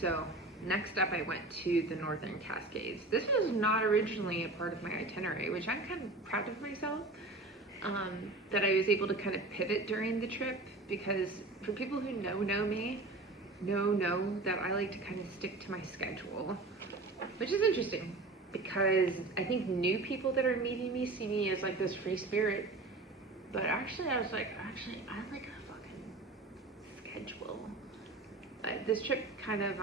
So next up I went to the Northern Cascades. This was not originally a part of my itinerary, which I'm kind of proud of myself, that I was able to kind of pivot during the trip, because for people who know me, know that I like to kind of stick to my schedule, which is interesting because I think new people that are meeting me see me as like this free spirit, but actually I was like, I like a fucking schedule. This trip kind of,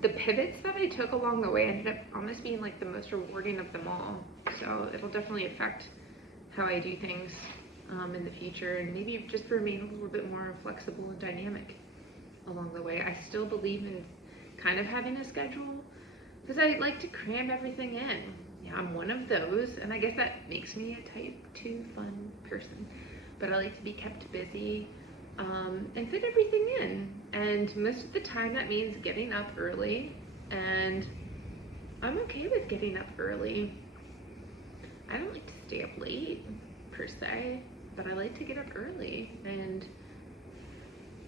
the pivots that I took along the way ended up almost being like the most rewarding of them all. So it'll definitely affect how I do things in the future, and maybe just remain a little bit more flexible and dynamic along the way. I still believe in kind of having a schedule because I like to cram everything in. Yeah, I'm one of those, and I guess that makes me a type 2 fun person, but I like to be kept busy and fit everything in. And most of the time that means getting up early, and I'm okay with getting up early. I don't like to stay up late per se, but I like to get up early, and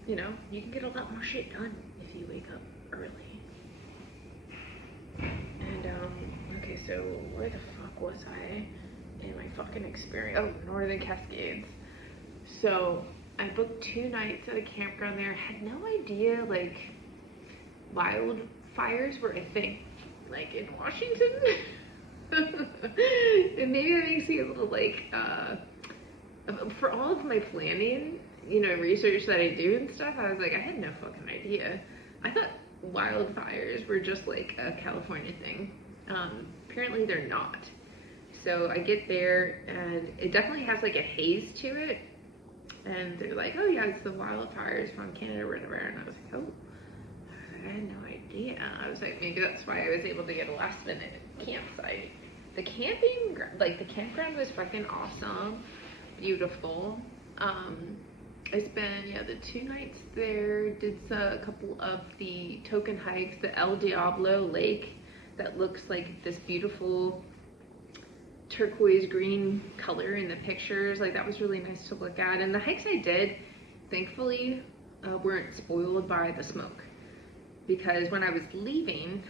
you know, you can get a lot more shit done if you wake up early. And okay, so where the fuck was I in my fucking experience? Oh, Northern Cascades. So I booked 2 nights at a campground there. Had no idea like wildfires were a thing, like in Washington. And maybe that makes me a little like, for all of my planning, you know, research that I do and stuff, I was like, I had no fucking idea. I thought wildfires were just like a California thing. Apparently they're not. So I get there and it definitely has like a haze to it. And they're like, oh yeah, it's the wildfires from Canada or whatever. And I was like, oh, I had no idea. I was like, maybe that's why I was able to get a last minute campsite. The camping, like the campground was fucking awesome, beautiful. I spent, yeah, the 2 nights there, did a couple of the token hikes, the El Diablo Lake that looks like this beautiful turquoise green color in the pictures. Like that was really nice to look at. And the hikes I did, thankfully, weren't spoiled by the smoke, because when I was leaving,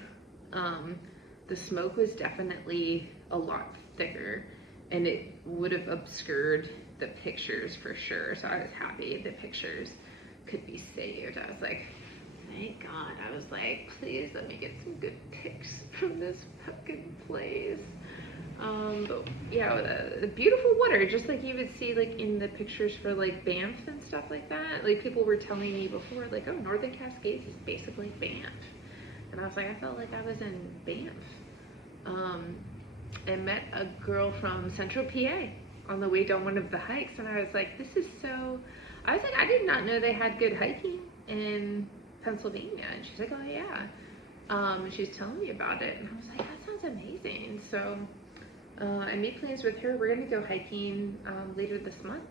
the smoke was definitely a lot thicker and it would have obscured the pictures for sure. So I was happy the pictures could be saved. I was like, thank God. I was like, please let me get some good pics from this fucking place. But yeah, the beautiful water, just like you would see like in the pictures for like Banff and stuff like that. Like people were telling me before, like, oh, Northern Cascades is basically Banff. And I was like, I felt like I was in Banff. I met a girl from Central PA on the way down one of the hikes, and I was like, this is so, I was like, I did not know they had good hiking in Pennsylvania. And she's like, oh yeah. And she was telling me about it, and I was like, that sounds amazing. So I made plans with her. We're gonna go hiking later this month,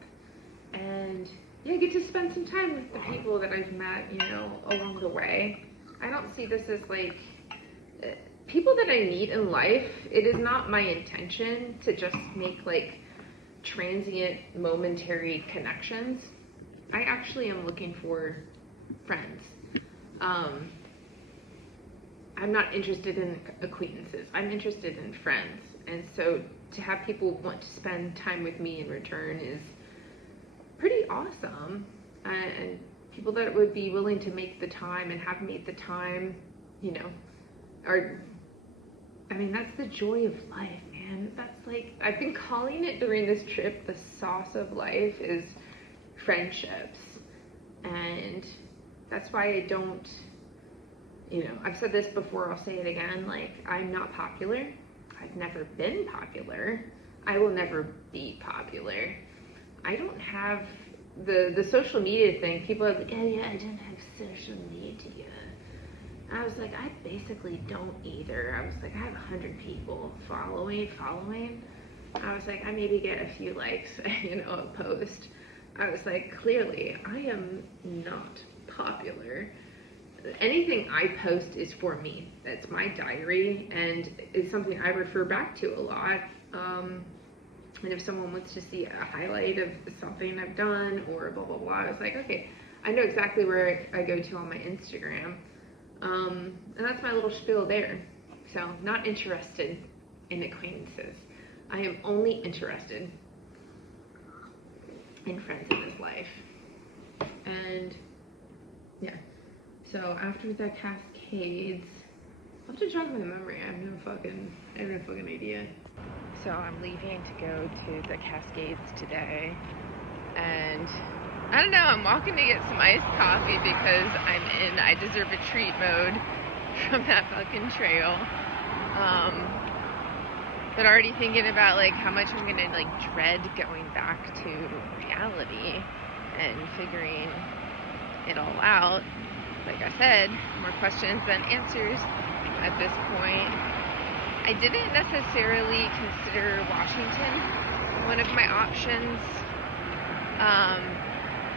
and yeah, get to spend some time with the people that I've met, you know, along the way. I don't see this as like people that I meet in life. It is not my intention to just make like transient, momentary connections. I actually am looking for friends. I'm not interested in acquaintances. I'm interested in friends. And so to have people want to spend time with me in return is pretty awesome. And people that would be willing to make the time and have made the time, you know, are, I mean, that's the joy of life, man. That's like, I've been calling it during this trip, the sauce of life is friendships. And that's why I don't, you know, I've said this before, I'll say it again, like, I'm not popular. I've never been popular. I will never be popular. I don't have the social media thing. People are like, oh yeah, I don't have social media. I was like, I basically don't either. I was like, I have 100 people following. I was like, I maybe get a few likes, you know, a post. I was like, clearly, I am not popular. Anything I post is for me. That's my diary, and it's something I refer back to a lot. And if someone wants to see a highlight of something I've done or blah, blah, blah, I was like, okay, I know exactly where I go to on my Instagram. And that's my little spiel there. So, not interested in acquaintances. I am only interested in friends in this life. And yeah. So after the Cascades, I'll have to jog my memory. I have no fucking idea. So I'm leaving to go to the Cascades today, and I don't know, I'm walking to get some iced coffee because I'm in I deserve a treat mode from that fucking trail. But already thinking about like how much I'm gonna like dread going back to reality and figuring it all out. Like I said, more questions than answers at this point. I didn't necessarily consider Washington one of my options.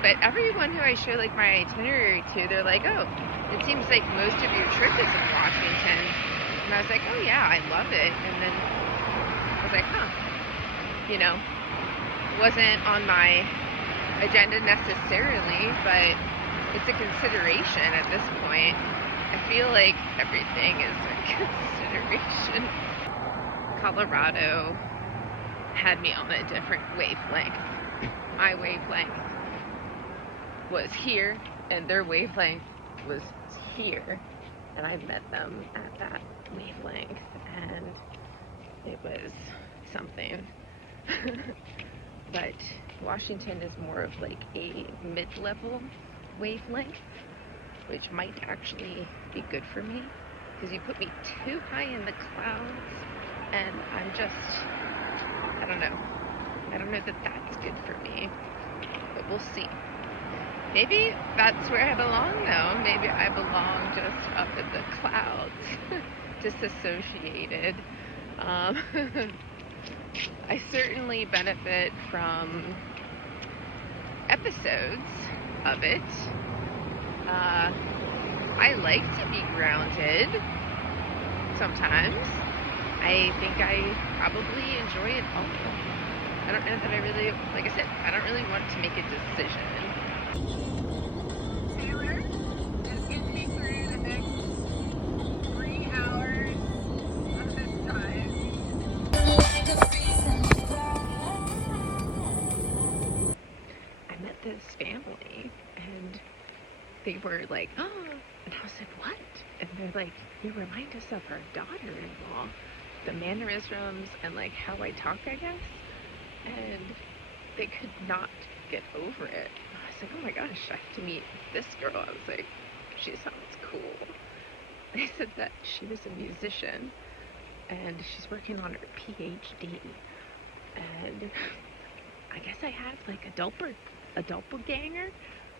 But everyone who I show like my itinerary to, they're like, oh, it seems like most of your trip is in Washington. And I was like, oh yeah, I love it. And then I was like, huh, you know, wasn't on my agenda necessarily, but it's a consideration at this point. I feel like everything is a consideration. Colorado had me on a different wavelength. My wavelength was here, and their wavelength was here. And I met them at that wavelength, and it was something. But Washington is more of like a mid-level wavelength, which might actually be good for me, because you put me too high in the clouds, and I'm just, I don't know that that's good for me, but we'll see. Maybe that's where I belong though. Maybe I belong just up in the clouds, disassociated. I certainly benefit from episodes of it. I like to be grounded sometimes. I think I probably enjoy it all. I don't know that I really, like I said, I don't really want to make a decision. Taylor is getting me through the next 3 hours of this drive. I met this family, and they were like, oh, and I was like, what? And they're like, you remind us of our daughter-in-law, the mannerisms and like how I talk, I guess. And they could not get over it. I was like, oh my gosh, I have to meet this girl. I was like, she sounds cool. They said that she was a musician and she's working on her PhD. And I guess I have like a doppelganger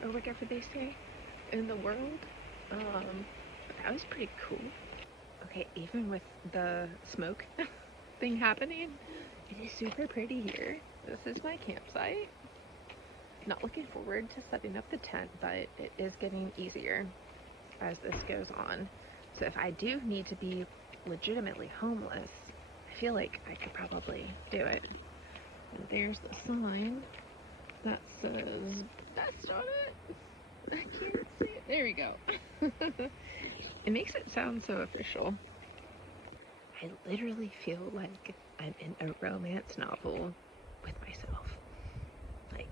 or whatever they say in the world. That was pretty cool. Okay, even with the smoke thing happening, it is super pretty here. This is my campsite. Not looking forward to setting up the tent, but it is getting easier as this goes on. So if I do need to be legitimately homeless, I feel like I could probably do it. And there's the sign that says best on it. I can't see it. There we go. It makes it sound so official. I literally feel like I'm in a romance novel with myself. Like,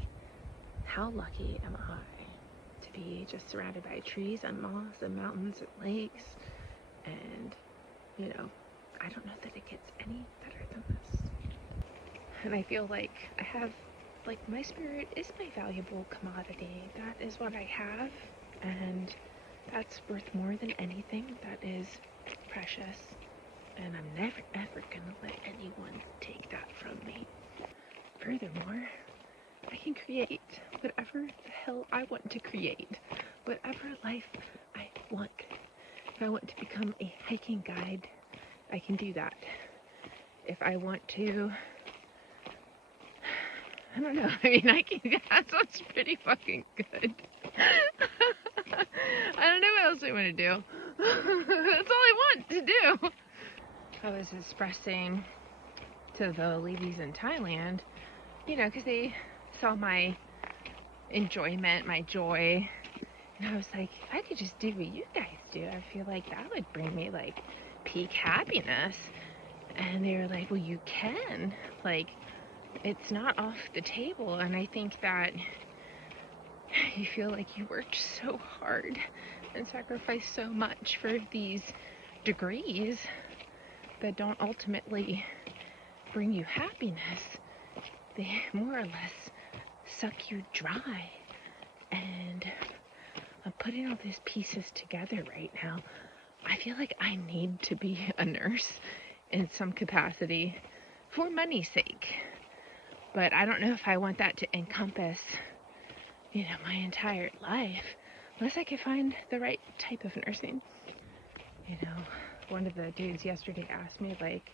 how lucky am I to be just surrounded by trees and moss and mountains and lakes, and, you know, I don't know that it gets any better than this. And I feel like I have, like, my spirit is my valuable commodity. That is what I have, and that's worth more than anything. That is precious. And I'm never, ever gonna let anyone take that from me. Furthermore, I can create whatever the hell I want to create. Whatever life I want. If I want to become a hiking guide, I can do that. If I want to, I don't know, I mean, that sounds pretty fucking good. I don't know what else I want to do. That's all I want to do. I was expressing to the ladies in Thailand, you know, because they saw my enjoyment, my joy, and I was like, if I could just do what you guys do. I feel like that would bring me like peak happiness. And they were like, well, you can. Like, it's not off the table. And I think that you feel like you worked so hard and sacrificed so much for these degrees that don't ultimately bring you happiness. They more or less suck you dry. And I'm putting all these pieces together right now. I feel like I need to be a nurse in some capacity for money's sake. But I don't know if I want that to encompass, my entire life, unless I could find the right type of nursing. One of the dudes yesterday asked me, like,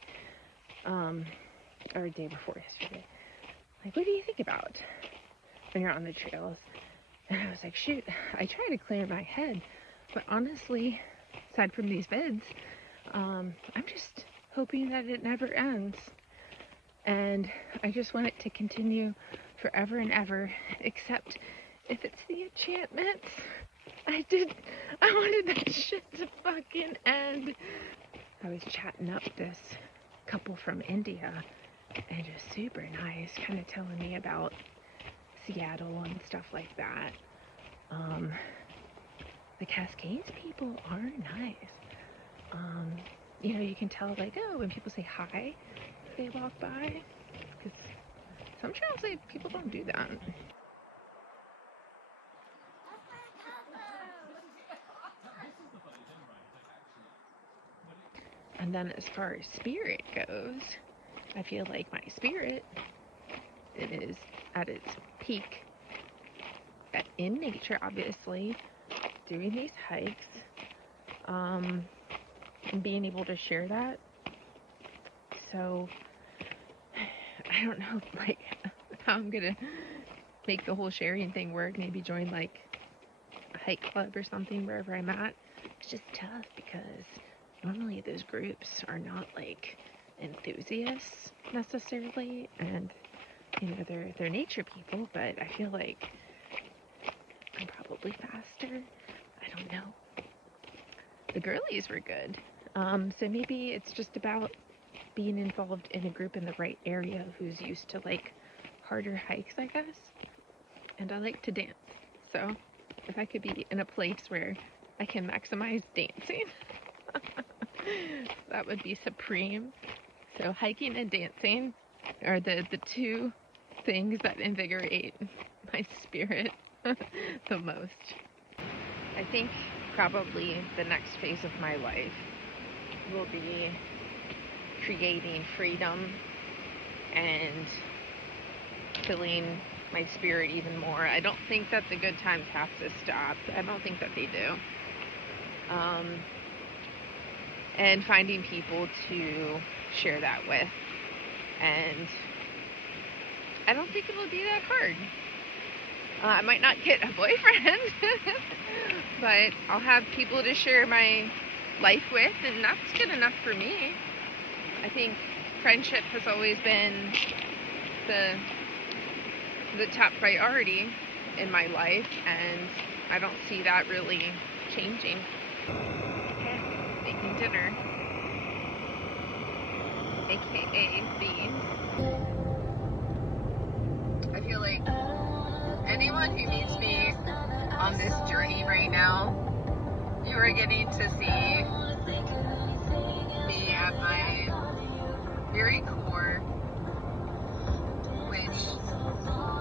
or the day before yesterday, like, what do you think about when you're on the trails? And I was like, shoot, I try to clear my head, but honestly, aside from these vids, I'm just hoping that it never ends. And I just want it to continue forever and ever, except if it's the enchantments. I wanted that shit to fucking end. I was chatting up this couple from India, and just super nice, kind of telling me about Seattle and stuff like that. The Cascades people are nice. You can tell, like, when people say hi, if they walk by, because some trails, people don't do that. And then as far as spirit goes, I feel like my spirit, it is at its peak in nature, obviously, doing these hikes, and being able to share that. So I don't know, like, how I'm gonna make the whole sharing thing work. Maybe join like a hike club or something wherever I'm at. It's just tough because normally those groups are not like enthusiasts necessarily, and they're nature people, but I feel like I'm probably faster. I don't know. The girlies were good. So maybe it's just about being involved in a group in the right area who's used to like harder hikes, I guess. And I like to dance. So if I could be in a place where I can maximize dancing, that would be supreme. So hiking and dancing are the two things that invigorate my spirit the most. I think probably the next phase of my life will be creating freedom and filling my spirit even more. I don't think that the good times have to stop. I don't think that they do. And finding people to share that with. And I don't think it'll be that hard. I might not get a boyfriend, but I'll have people to share my life with, and that's good enough for me. I think friendship has always been the top priority in my life, and I don't see that really changing. Okay, making dinner, aka beans. I feel like anyone who meets me on this journey right now, you are getting to see me at my very core, which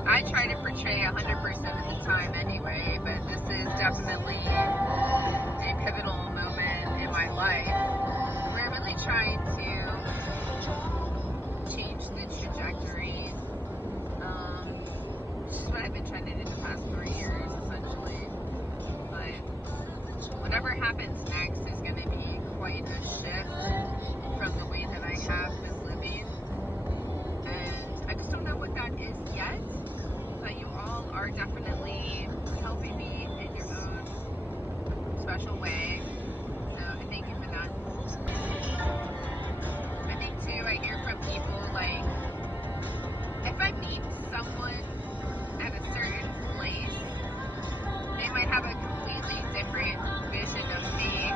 I try to portray 100% of the time anyway, but this is definitely a pivotal moment in my life where I'm really trying to change the trajectory. This is what I've been trying to do the past 4 years, essentially. But whatever happens next is going to be quite a shift from the way that I have been living. And I just don't know what that is yet, but you all are definitely helping me in your own special way. So I thank you for that. I think too, I hear from people like, if I meet someone at a certain place, they might have a completely different vision of me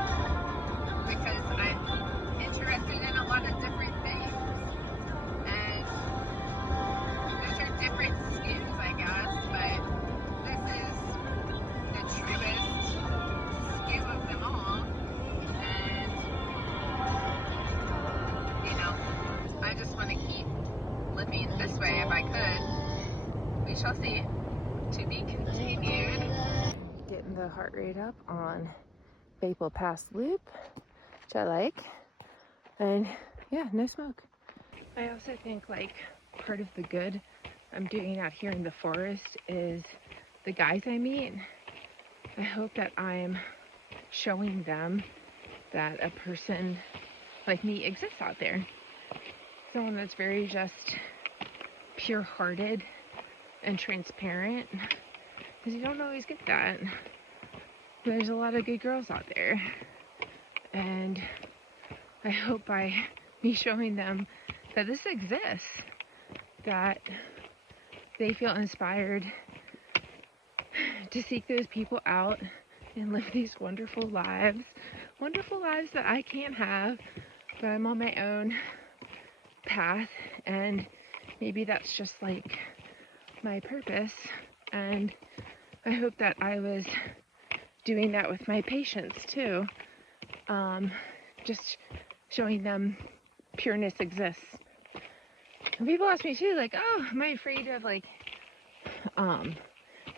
right up on Maple Pass Loop, which I like. And yeah, no smoke. I also think like part of the good I'm doing out here in the forest is the guys I meet. I hope that I'm showing them that a person like me exists out there. Someone that's very just pure-hearted and transparent, because you don't always get that. There's a lot of good girls out there, and I hope by me showing them that this exists, that they feel inspired to seek those people out and live these wonderful lives that I can't have, but I'm on my own path, and maybe that's just like my purpose. And I hope that I was doing that with my patients too, just showing them pureness exists. And people ask me too, like, oh, am I afraid of like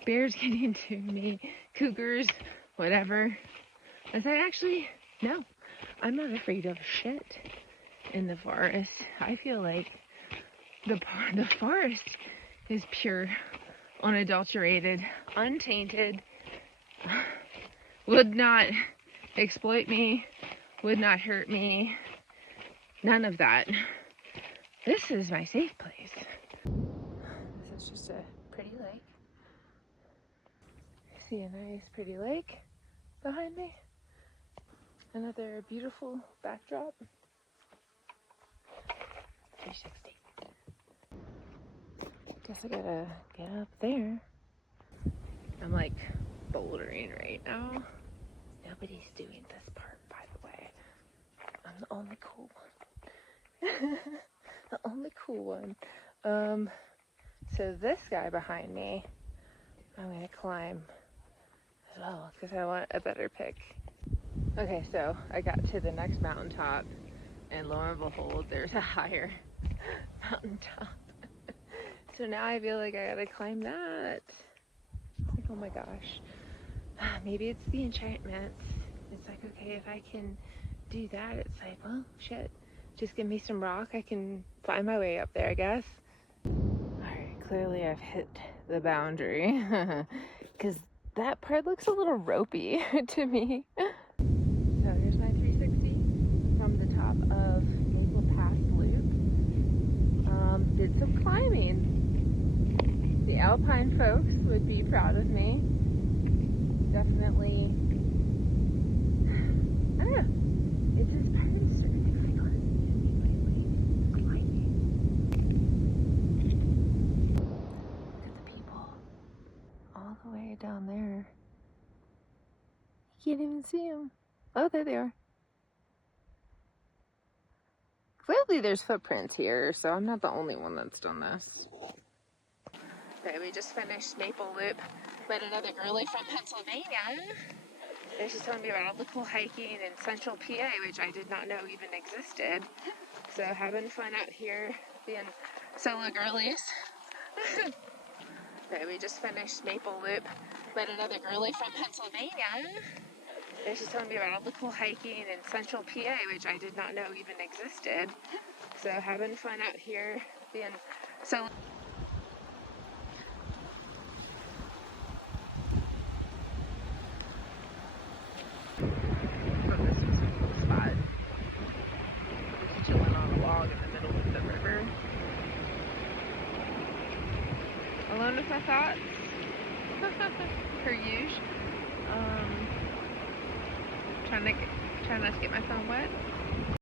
bears getting to me, cougars, whatever? I said, actually, no, I'm not afraid of shit in the forest. I feel like the forest is pure, unadulterated, untainted, would not exploit me, would not hurt me, none of that. This is my safe place. This is just a pretty lake. See a nice pretty lake behind me. Another beautiful backdrop. 360. Guess I gotta get up there. I'm like bouldering right now. Nobody's doing this part, by the way. I'm the only cool one. The only cool one. So this guy behind me, I'm gonna climb as well because I want a better pic. Okay, so I got to the next mountaintop, and lo and behold, there's a higher mountaintop. So now I feel like I gotta climb that. It's like, oh my gosh. Maybe it's the enchantments. It's like, okay, if I can do that, it's like, well, shit. Just give me some rock. I can find my way up there, I guess. Alright, clearly I've hit the boundary. Because that part looks a little ropey to me. So here's my 360 from the top of Maple Pass Loop. Did some climbing. The Alpine folks would be proud of me. Definitely, I don't know, it's inspired a certain thing I got lately. Climbing. Look at the people all the way down there. You can't even see them. Oh, there they are. Clearly there's footprints here, so I'm not the only one that's done this. Okay, we just finished Maple Loop. Met another girlie from Pennsylvania. And she's telling me about all the cool hiking in central PA, which I did not know even existed. So having fun out here being solo girlies. Okay, we just finished Maple Loop. Met another girlie from Pennsylvania. And she's telling me about all the cool hiking in central PA, which I did not know even existed. So having fun out here being solo. Alone with my thoughts. Per usual. Trying not to get my phone wet.